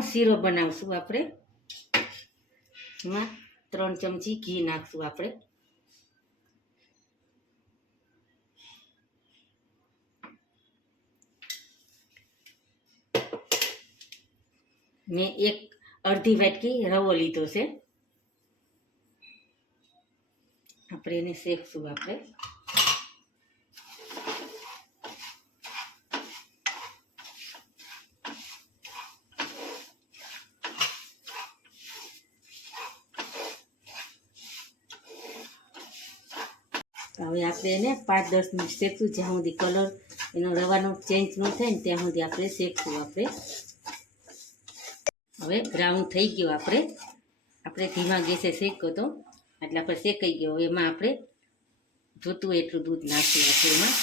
શીરો બનાવશું આપણે. એમાં ત્રણ ચમચી ઘી નાખશું આપણે. મેં એક અડધી વાટકી રવો લીધો છે. આપણે એને શેકશું આપણે. હવે આપણે એને પાંચ દસ મિનિટ શેકશું. જ્યાં સુધી કલર એનો રવાનો ચેન્જ ન થાય ને ત્યાં સુધી આપણે શેકશું આપણે. હવે બ્રાઉન થઈ ગયો આપણે. આપણે ધીમા ગેસે શેક્યો તો. એટલે આપણે શેકાઈ ગયો. એમાં આપણે જોતું એટલું દૂધ નાખીએ આપણે એમાં.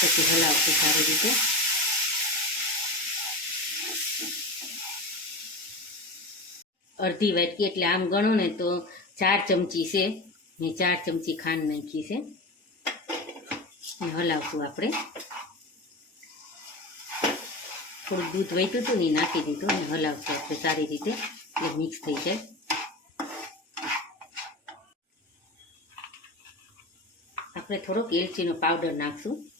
પછી હલાવશું સારી રીતે. અડધી વાટકી એટલે આમ ગણો ને તો ચાર ચમચી છે. ને ચાર ચમચી ખાંડ નાખી છે. ને હલાવશું આપણે. થોડું દૂધ વહેતું હતું ને નાખી દીધું ને હલાવશું આપણે સારી રીતે. એટલે મિક્સ થઈ જાય. આપણે થોડોક એલચીનો પાવડર નાખશું.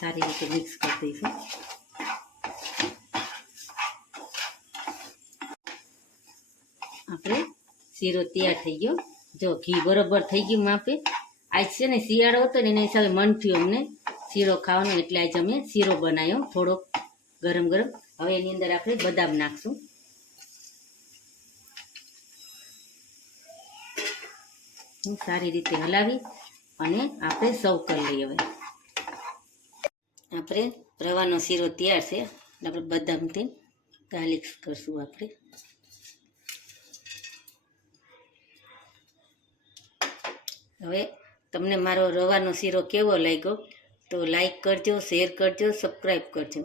સારી રીતે મિક્સ કરી દઈશું. આપણે શીરો તૈયાર થઈ ગયો. જો ઘી બરોબર થઈ ગયું માપે. આજ છે ને શિયાળો હતો ને એના હિસાબે મન થયું અમને શીરો ખાવાનો, એટલે આજે અમે શીરો બનાવ્યો થોડોક ગરમ ગરમ. હવે એની અંદર આપણે બદામ નાખશું. સારી રીતે હલાવી અને આપણે સર્વ કરી લઈએ હવે. આપણે રવાનો શીરો તૈયાર છે. આપણે બદામથી ગાર્લિક કરશું આપણે. હવે તમને મારો રવાનો શીરો કેવો લાગ્યો તો લાઈક કરજો શેર કરજો સબસ્ક્રાઈબ કરજો.